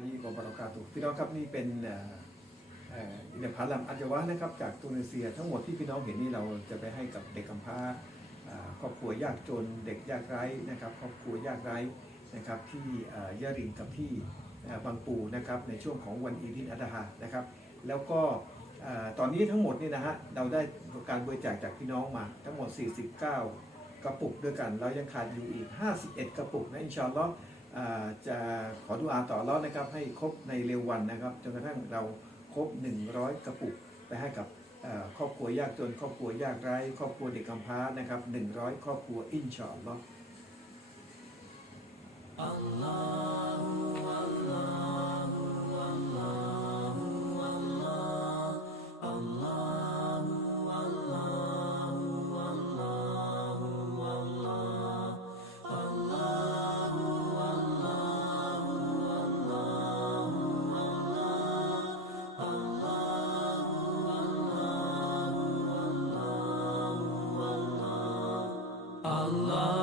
อันนี้กบรากาตุพี่น้องครับนี่เป็นอินทผลัมอัจวะนะครับจากตุนิเซียทั้งหมดที่พี่น้องเห็นนี่เราจะไปให้กับเด็กกำพร้าครอบครัวยากจนเด็กยากไร้นะครับครอบครัวยากไร้นะครับที่ยะริงกับที่บางปูนะครับในช่วงของวันอีดินอัตฮานะครับ แล้วก็ตอนนี้ทั้งหมดนี่นะฮะเราได้การบริจาคจากพี่น้องมาทั้งหมด 49 กระปุกด้วยกัน เรายังขาดอยู่อีก 51 กระปุกนะอินชาอัลลอฮ์ จะขอดูอาต่อรอดนะครับ ให้ครบในเร็ววันนะครับจนกระทั่งเราครบ 100 กระปุกไปให้กับครอบครัวยากจนครอบครัวยากไร้ ครอบครัวเด็กกำพร้านะครับ100 ครอบครัวอินชอัลล Allah